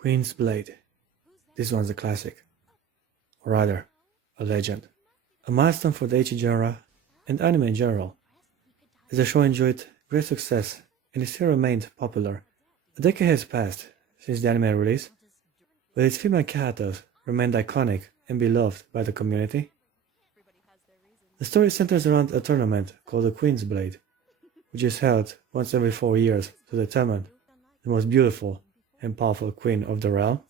Queen's Blade. This one's a classic. Or rather, a legend. A milestone for the ecchi genre and anime in general, as the show enjoyed great success and it still remained popular. A decade has passed since the anime release, but its female characters remained iconic and beloved by the community. The story centers around a tournament called the Queen's Blade, which is held once every 4 years to determine the most beautiful and powerful queen of the realm.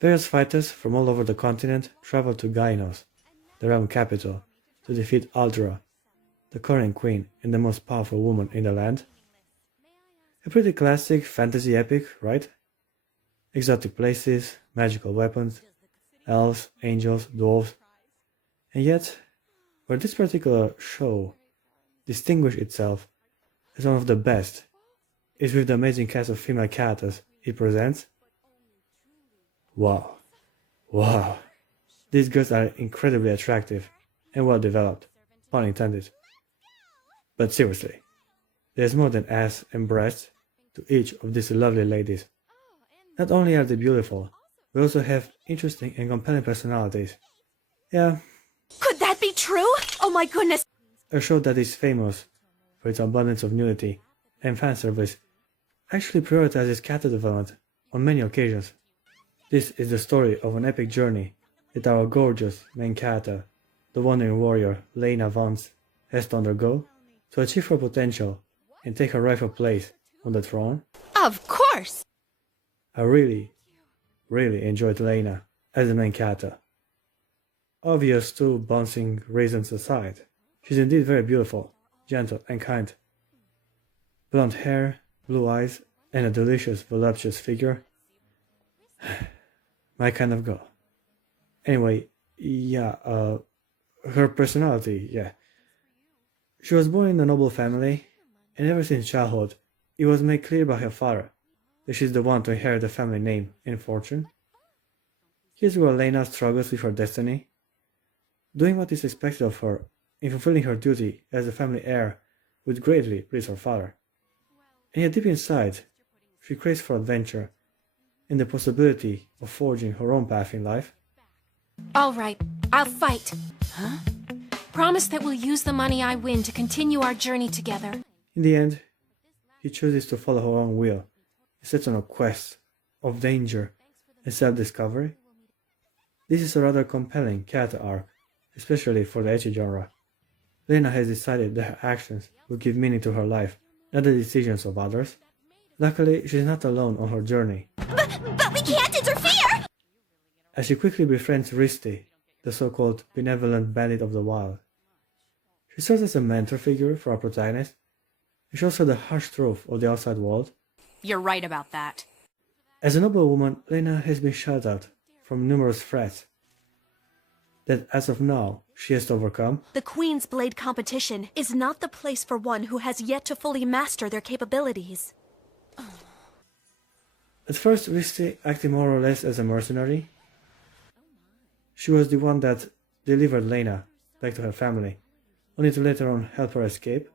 Various fighters from all over the continent travel to Gainos, the realm capital, to defeat Aldra, the current queen and the most powerful woman in the land. A pretty classic fantasy epic, right? Exotic places, magical weapons, elves, angels, dwarves. And yet, where this particular show distinguished itself as one of the best is with the amazing cast of female characters it presents. Wow. Wow. These girls are incredibly attractive and well developed, pun intended. But seriously, there's more than ass and breasts to each of these lovely ladies. Not only are they beautiful, they also have interesting and compelling personalities. Yeah. Could that be true? Oh my goodness! A show that is famous for its abundance of nudity and fan service actually prioritizes character development on many occasions. This is the story of an epic journey that our gorgeous main character, the wandering warrior Lena Vance, has to undergo to achieve her potential and take her rightful place on the throne. Of course! I really enjoyed Lena as the main character. Obvious two bouncing reasons aside, she's indeed very beautiful, gentle and kind. Blonde hair, blue eyes, and a delicious voluptuous figure. My kind of girl. Anyway, yeah, her personality, yeah. She was born in a noble family, and ever since childhood, it was made clear by her father that she's the one to inherit the family name and fortune. Here's where Lena struggles with her destiny. Doing what is expected of her and fulfilling her duty as the family heir would greatly please her father. And yet deep inside, she craves for adventure and the possibility of forging her own path in life. Alright, I'll fight. Huh? Promise that we'll use the money I win to continue our journey together. In the end, he chooses to follow her own will and sets on a quest of danger and self-discovery. This is a rather compelling character arc, especially for the ecchi genre. Lena has decided that her actions will give meaning to her life, not the decisions of others. Luckily, she's not alone on her journey. But we can't interfere! As she quickly befriends Risty, the so-called benevolent bandit of the wild. She serves as a mentor figure for our protagonist, and shows her the harsh truth of the outside world. You're right about that. As a noble woman, Lena has been shut out from numerous threats that as of now she has to overcome. The Queen's Blade competition is not the place for one who has yet to fully master their capabilities. At first, Risty acted more or less as a mercenary. She was the one that delivered Lena back to her family, only to later on help her escape.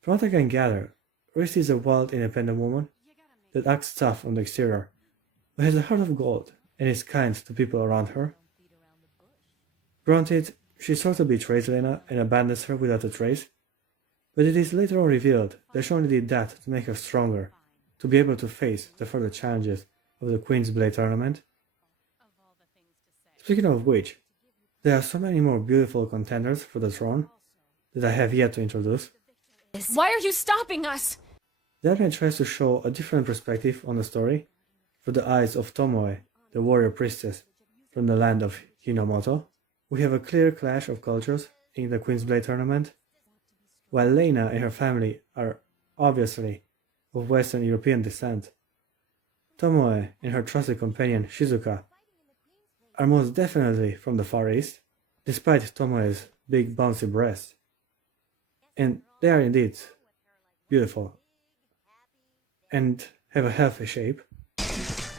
From what I can gather, Risty is a wild, independent woman that acts tough on the exterior, but has a heart of gold and is kind to people around her. Granted, she sort of betrays Lena and abandons her without a trace, but it is later on revealed that she only did that to make her stronger, to be able to face the further challenges of the Queen's Blade tournament. Speaking of which, there are so many more beautiful contenders for the throne that I have yet to introduce. Why are you stopping us? The anime tries to show a different perspective on the story through the eyes of Tomoe, the warrior priestess from the land of Hinomoto. We have a clear clash of cultures in the Queen's Blade tournament. While Lena and her family are obviously of Western European descent, Tomoe and her trusted companion Shizuka are most definitely from the Far East, despite Tomoe's big bouncy breasts. And they are indeed beautiful and have a healthy shape.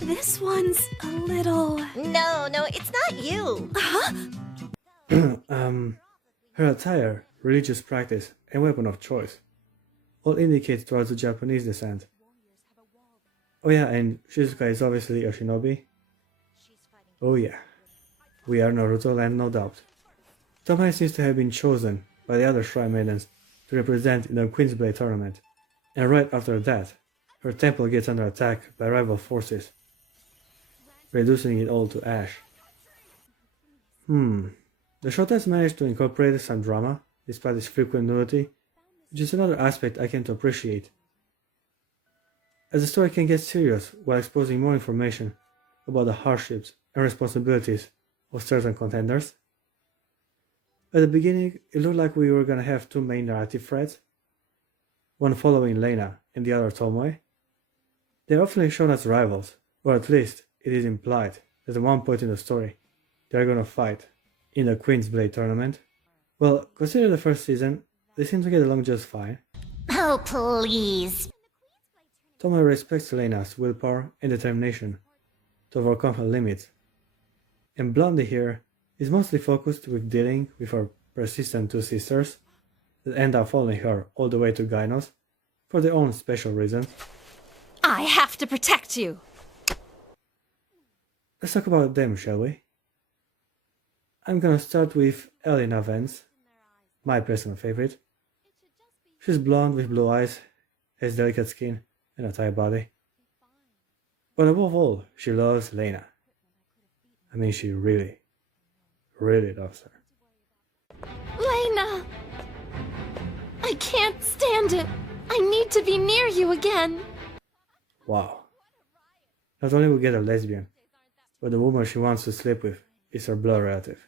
This one's a little... No, it's not you. Huh? Her attire, religious practice, and weapon of choice all indicate towards the Japanese descent. Oh yeah, and Shizuka is obviously a shinobi. Oh yeah, we are Naruto land no doubt. Tomoe seems to have been chosen by the other Shrine Maidens to represent in the Queen's Blade tournament, and right after that, her temple gets under attack by rival forces, reducing it all to ash. The show has managed to incorporate some drama, despite its frequent nudity, which is another aspect I came to appreciate, as the story can get serious while exposing more information about the hardships and responsibilities of certain contenders. At the beginning, it looked like we were gonna have two main narrative threads, one following Lena and the other Tomoe. They're often shown as rivals, or at least it is implied that at one point in the story they're gonna fight in the Queen's Blade tournament. Well, considering the first season, they seem to get along just fine. Oh, please. Tomoe respects Lena's willpower and determination to overcome her limits, and Blondie here is mostly focused with dealing with her persistent two sisters that end up following her all the way to Gynos for their own special reasons. I have to protect you! Let's talk about them, shall we? I'm gonna start with Elena Vance, my personal favorite. She's blonde with blue eyes, has delicate skin, and a tight body. But above all, she loves Lena. I mean, she really loves her. Lena! I can't stand it! I need to be near you again! Wow. Not only we get a lesbian, but the woman she wants to sleep with is her blood relative.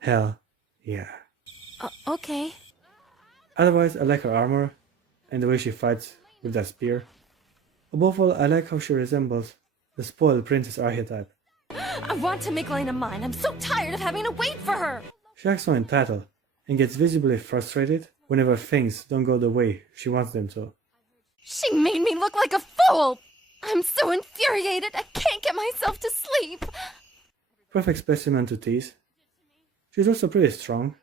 Hell yeah. Okay. Otherwise, I like her armor and the way she fights with that spear. Above all, I like how she resembles the spoiled princess archetype. I want to make Lena mine. I'm so tired of having to wait for her! She acts so entitled and gets visibly frustrated whenever things don't go the way she wants them to. She made me look like a fool! I'm so infuriated, I can't get myself to sleep! Perfect specimen to tease. She's also pretty strong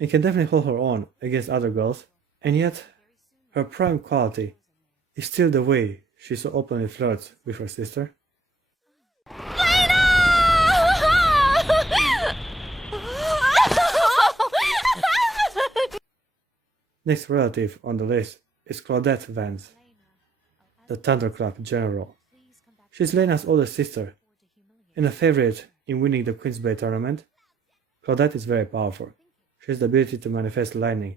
and can definitely hold her own against other girls, and yet her prime quality is still the way she so openly flirts with her sister. Next relative on the list is Claudette Vance, the Thunderclap General. She's Lena's older sister and a favorite in winning the Queen's Blade tournament. Claudette is very powerful. She has the ability to manifest lightning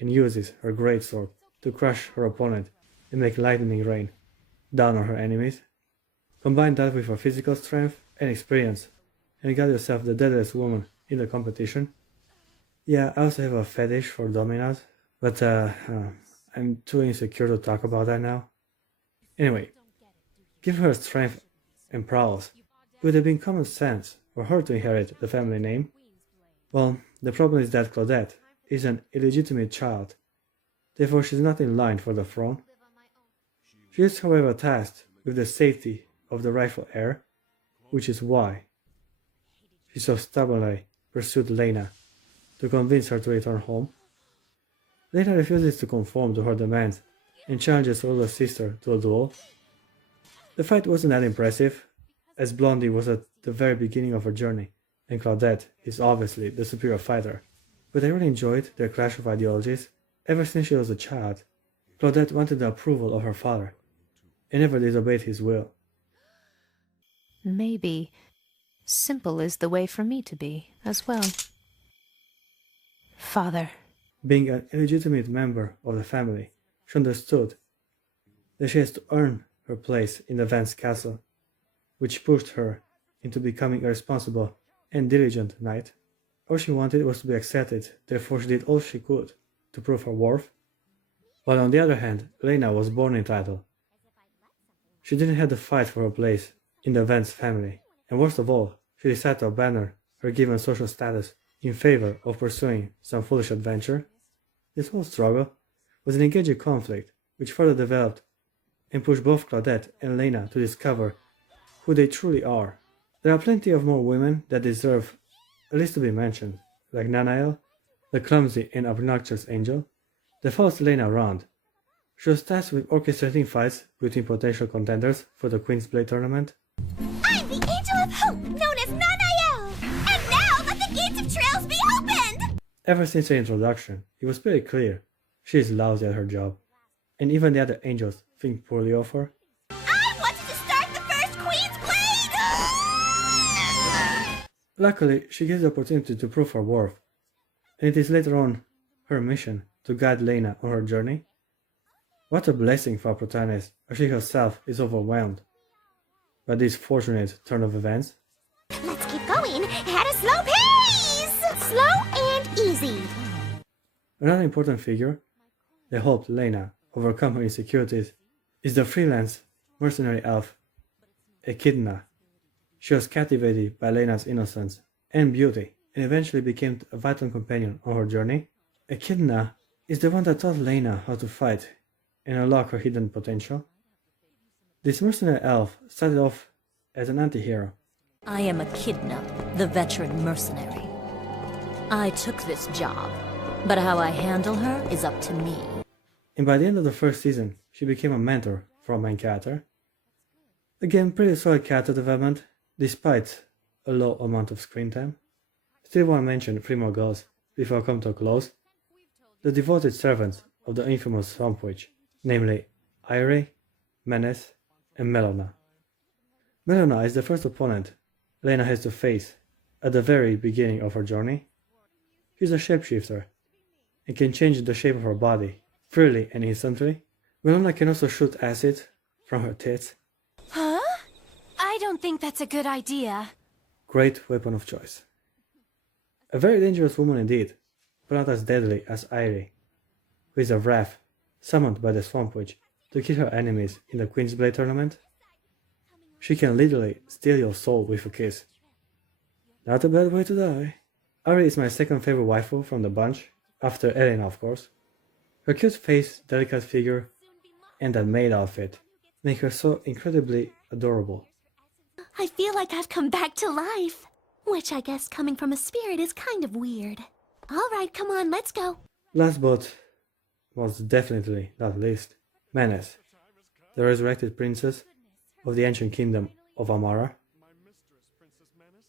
and uses her greatsword to crush her opponent and make lightning rain down on her enemies. Combine that with her physical strength and experience, and you got yourself the deadliest woman in the competition. Yeah, I also have a fetish for dominas, but I'm too insecure to talk about that now. Anyway, given her strength and prowess, it would have been common sense for her to inherit the family name. Well, the problem is that Claudette is an illegitimate child, therefore she's not in line for the throne. She is, however, tasked with the safety of the rightful heir, which is why she so stubbornly pursued Lena to convince her to return home. Lena refuses to conform to her demands and challenges her older sister to a duel. The fight wasn't that impressive, as Blondie was at the very beginning of her journey, and Claudette is obviously the superior fighter, but I really enjoyed their clash of ideologies. Ever since she was a child, Claudette wanted the approval of her father, and never disobeyed his will. Maybe simple is the way for me to be as well. Father. Being an illegitimate member of the family, she understood that she has to earn her place in the Vance castle, which pushed her into becoming a responsible and diligent knight. All she wanted was to be accepted, therefore she did all she could to prove her worth. While on the other hand, Lena was born entitled. She didn't have to fight for her place in the Vance family, and worst of all, she decided to abandon her given social status in favor of pursuing some foolish adventure. This whole struggle was an engaging conflict which further developed and pushed both Claudette and Lena to discover who they truly are. There are plenty of more women that deserve at least to be mentioned, like Nanael, the clumsy and obnoxious angel that follows Lena around She was tasked with orchestrating fights between potential contenders for the Queen's Blade tournament. I'm the Angel of Hope, known as Nanael! And now let the gates of trails be opened! Ever since her introduction, it was pretty clear she is lousy at her job, and even the other angels think poorly of her. I wanted to start the first Queen's Blade! Luckily, she gets the opportunity to prove her worth, and it is later on her mission to guide Lena on her journey. What a blessing for our protagonist, as she herself is overwhelmed by this fortunate turn of events. Let's keep going at a slow pace! Slow and easy. Another important figure that helped Lena overcome her insecurities is the freelance mercenary elf, Echidna. She was captivated by Lena's innocence and beauty and eventually became a vital companion on her journey. Echidna is the one that taught Lena how to fight and unlock her hidden potential. This mercenary elf started off as an anti-hero. I am Echidna, the veteran mercenary. I took this job, but how I handle her is up to me. And by the end of the first season, she became a mentor for our main character. Again, pretty solid character development, despite a low amount of screen time. Still want to mention 3 more girls before I come to a close. The devoted servants of the infamous Swamp Witch, namely Irie, Menace, and Melona. Melona is the first opponent Lena has to face at the very beginning of her journey. She's a shapeshifter and can change the shape of her body freely and instantly. Melona can also shoot acid from her tits. Huh? I don't think that's a good idea. Great weapon of choice. A very dangerous woman indeed, but not as deadly as Irie, who is a wrath summoned by the Swamp Witch to kill her enemies in the Queen's Blade tournament. She can literally steal your soul with a kiss. Not a bad way to die. Irie is my second favorite waifu from the bunch, after Elena of course. Her cute face, delicate figure, and that maid outfit make her so incredibly adorable. I feel like I've come back to life. Which I guess coming from a spirit is kind of weird. Alright, come on, let's go. Last but most definitely not least, Menace, the resurrected princess of the ancient kingdom of Amara.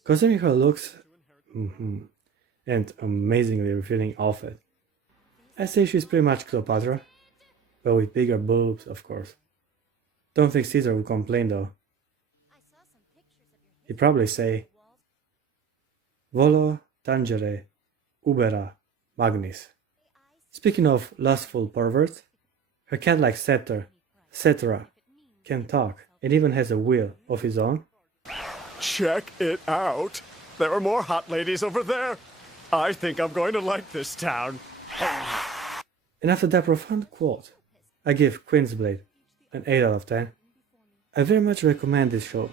Considering her looks and amazingly revealing outfit, I say she's pretty much Cleopatra, but with bigger boobs, of course. Don't think Caesar would complain though. He'd probably say, Volo tangere ubera magnis. Speaking of lustful perverts, her cat-like scepter, Cetera, can talk and even has a will of his own. Check it out. There are more hot ladies over there. I think I'm going to like this town. And after that profound quote, I give Queen's Blade an 8 out of 10. I very much recommend this show